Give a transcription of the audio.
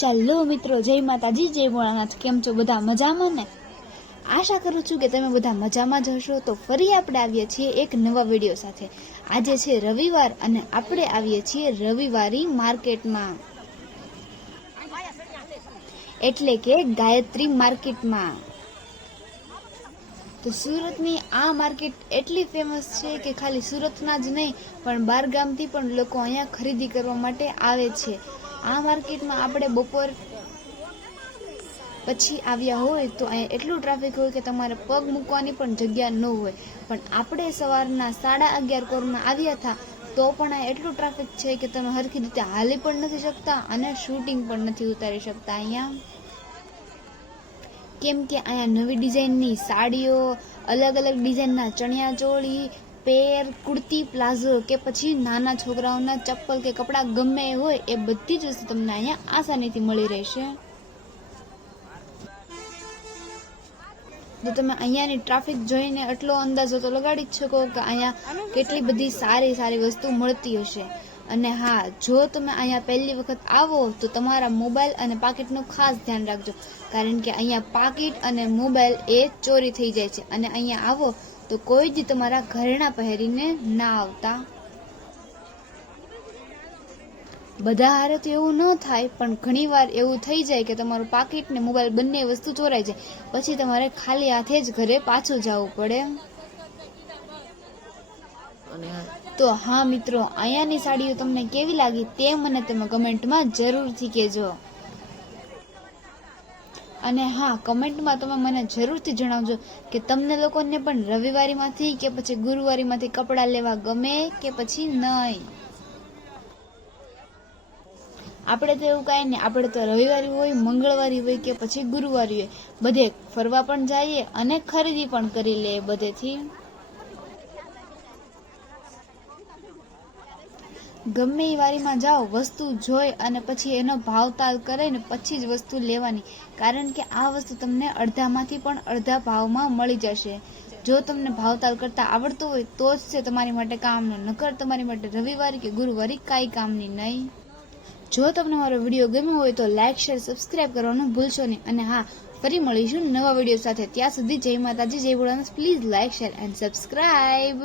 ચાલો મિત્રો, જય માતાજી, જય ભોળાનાથ। કેમ છો બધા? મજામાં ને? આશા કરું છું કે તમે બધા મજામાં જ હશો। તો ફરી આપણે આવીએ છીએ એક નવા વિડીયો સાથે। આજે છે રવિવાર અને આપણે આવીએ છીએ રવિવારી માર્કેટમાં, એટલે કે ગાયત્રી માર્કેટમાં। તો સુરતની આ માર્કેટ એટલી ફેમસ છે કે ખાલી સુરતના જ નહીં પણ બહાર ગામથી પણ લોકો અહીંયા ખરીદી કરવા માટે આવે છે। આ માર્કેટમાં આપણે બપોર પછી આવ્યા હોય તો અહીંયા એટલું ટ્રાફિક હોય કે તમારે પગ મૂકવાની પણ જગ્યા ન હોય, પણ આપણે સવારના 11:30 કોરના આવ્યા હતા તો પણ અહીંયા એટલું ટ્રાફિક છે કે તમે હરખી રીતે હાલી પણ નથી શકતા અને શૂટિંગ પણ નથી ઉતારી શકતા અહીંયા, કેમ કે અહીંયા નવી ડિઝાઇનની સાડીઓ, અલગ અલગ ડિઝાઇનના ચણિયા ચોળી, પેર, કુર્તી, પ્લાઝો કે પછી નાના છોકરાઓના ચપ્પલ કે કપડાં ગમે એ હોય એ બધી જ વસ્તુ તમને અહીંયા આસાનીથી મળી રહેશે। તો તમે અહીંયાની ટ્રાફિક જોઈને એટલો અંદાજો તો લગાડી જ શકો કે અહીંયા કેટલી બધી સારી વસ્તુ મળતી હશે। અને હા, જો તમે અહીંયા પહેલી વખત આવો તો તમારા મોબાઈલ અને પાકીટનું ખાસ ધ્યાન રાખજો, કારણ કે અહીંયા પાકીટ અને મોબાઈલ એ ચોરી થઈ જાય છે। અને અહીંયા આવો તો કોઈ જ તમારા ઘરેણાં પહેરીને ના આવતા। બધા હારે તો એવું ન થાય, પણ ઘણીવાર એવું થઈ જાય કે તમારું પાકીટ ને મોબાઈલ બંને વસ્તુ ચોરાઈ જાય, પછી તમારે ખાલી હાથે જ ઘરે પાછું જવું પડે। તો હા મિત્રો, અહીંયાની સાડીઓ તમને કેવી લાગી તે મને તમે કમેન્ટમાં જરૂરથી કહેજો। અને હા, કમેન્ટમાં તમે મને જરૂરથી જણાવજો કે તમને લોકોને પણ રવિવારીમાંથી કે પછી ગુરુવારીમાંથી કપડાં લેવા ગમે કે પછી નહીં। આપણે તો એવું કાંઈ નહીં, આપણે તો રવિવારી હોય, મંગળવારી હોય કે પછી ગુરુવારી હોય, બધે ફરવા પણ જઈએ અને ખરીદી પણ કરી લઈએ બધેથી। ગમે એ વારીમાં જાઓ, વસ્તુ જોઈ અને પછી એનો ભાવતાલ કરીને પછી જ વસ્તુ લેવાની, કારણ કે આ વસ્તુ તમને અડધામાંથી પણ અડધા ભાવમાં મળી જશે। જો તમને ભાવતાલ કરતા આવડતું હોય તો જ છે તમારી માટે કામનું, નકર તમારી માટે રવિવારી કે ગુરુવારી કાંઈ કામની નહીં। જો તમને મારો વિડીયો ગમ્યો હોય તો લાઇક, શેર, સબસ્ક્રાઈબ કરવાનું ભૂલશો નહીં। અને હા, ફરી મળીશું નવા વિડીયો સાથે। ત્યાં સુધી જય માતાજી, જય Bholanath. Please like, share and subscribe.